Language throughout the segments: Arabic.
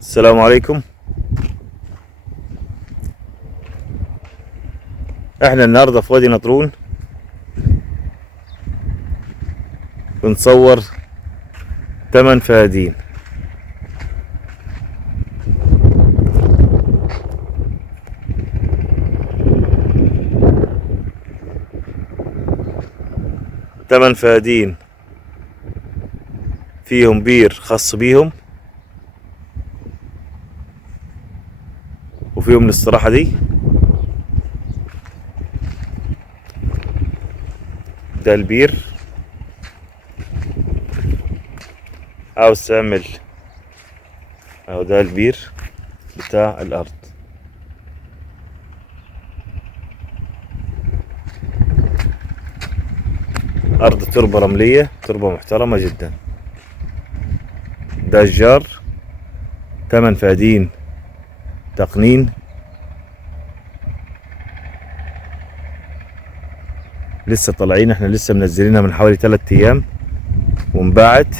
السلام عليكم. احنا النهارده في وادي نطرون بنصور 8 فهادين. تمن فهادين فيهم بير خاص بيهم، وفيهم الاستراحة دي. ده البير، عاوز تعمل اهو ده البير بتاع الارض. ارض تربة رملية، تربة محترمة جدا. ده الجار، 8 فدادين تقنين. لسه طالعين، احنا لسه منزلينها من حوالي 3 ايام وانباعت.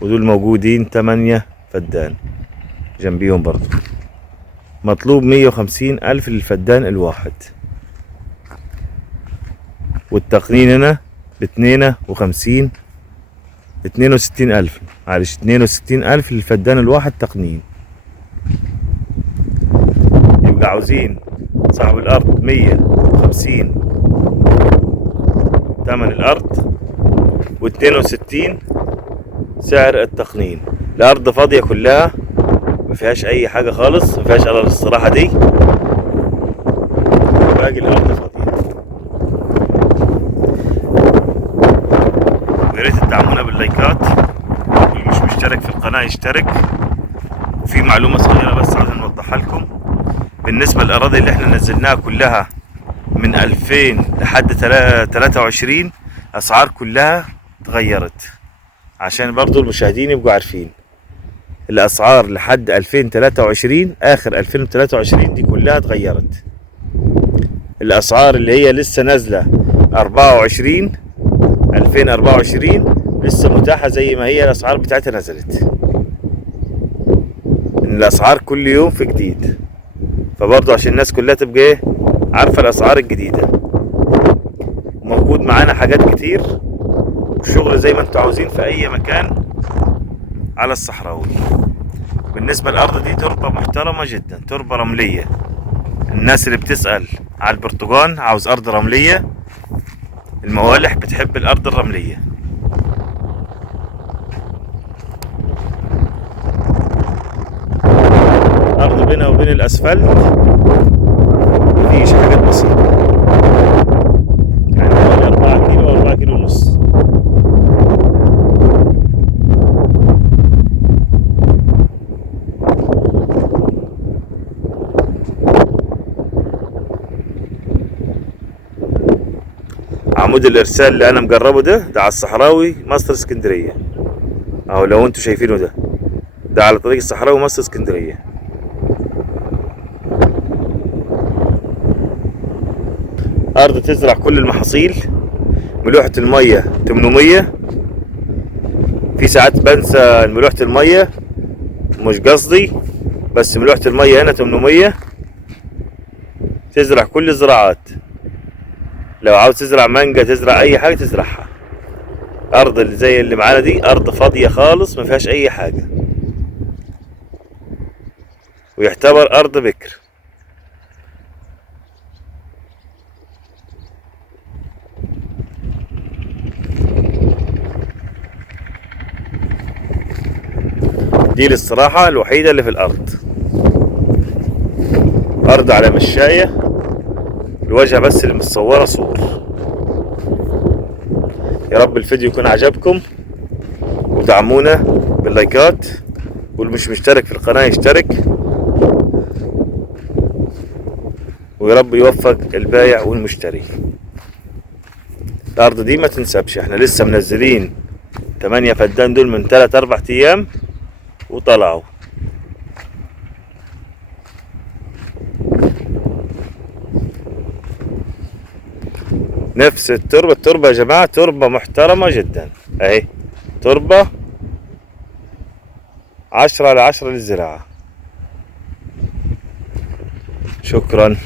ودول موجودين 8 فدان جنبيهم برضو. مطلوب 150 ألف للفدان الواحد، والتقنين هنا ب52 62 ألف، معلش 62 ألف للفدان الواحد تقنين. يبقى عاوزين صاحب الأرض 150 تمن الأرض، و62 سعر التقنين. الأرض فاضية كلها، ما فيهاش أي حاجة خالص، ما فيهاش إلا الاستراحة دي، باقي الأرض فاضية. ويا ريت تدعمونا باللايكات، واللي مش مشترك في القناة يشترك. وفي معلومة صغيرة بس عايز نوضحها لكم بالنسبة للأراضي اللي احنا نزلناها كلها من 2000 لحد 23. أسعار كلها اتغيرت، عشان برضو المشاهدين يبقوا عارفين. الأسعار لحد 2023 آخر 2023 دي كلها اتغيرت. الأسعار اللي هي لسه نازلة 24 2024 لسه متاحة زي ما هي، الأسعار بتاعتها نزلت. إن الأسعار كل يوم في جديد، فبرضو عشان الناس كلها تبقى ايه عارفة الأسعار الجديدة. موجود معانا حاجات كتير وشغل زي ما انتوا عاوزين في أي مكان على الصحراوي. بالنسبة للأرض دي تربة محترمة جدا، تربة رملية. الناس اللي بتسأل على البرتقال عاوز أرض رملية، الموالح بتحب الأرض الرملية. أرض بينها وبين الأسفلت مفيش، حاجات بسيطة، يعني حوالي 4 كيلو أو 4 كيلو ونص. عمود الإرسال اللي أنا مجربه ده على الصحراوي مصر اسكندرية، أهو لو انتوا شايفينه ده على طريق الصحراوي مصر اسكندرية. أرض تزرع كل المحاصيل. ملوحة المية 800. في ساعات بنسى ملوحة المية، مش قصدي، بس ملوحة المية هنا 800. تزرع كل الزراعات، لو عاوز تزرع مانجا تزرع أي حاجة تزرعها. أرض اللي زي اللي معانا دي أرض فاضية خالص ما فيهاش أي حاجة، ويعتبر أرض بكر. دي الاستراحة الوحيدة اللي في الأرض. أرض على مشاية، الواجهة بس اللي متصورة صور. يا رب الفيديو يكون عجبكم، ودعمونا باللايكات، واللي مش مشترك في القناة يشترك. ويا رب يوفق البايع والمشتري. الأرض دي ما تنسبش، احنا لسه منزلين 8 فدان دول من 3-4 أيام وطلعوا. نفس التربة يا جماعة، تربة محترمة جدا اهي، تربة 10/10 للزراعة. شكرا.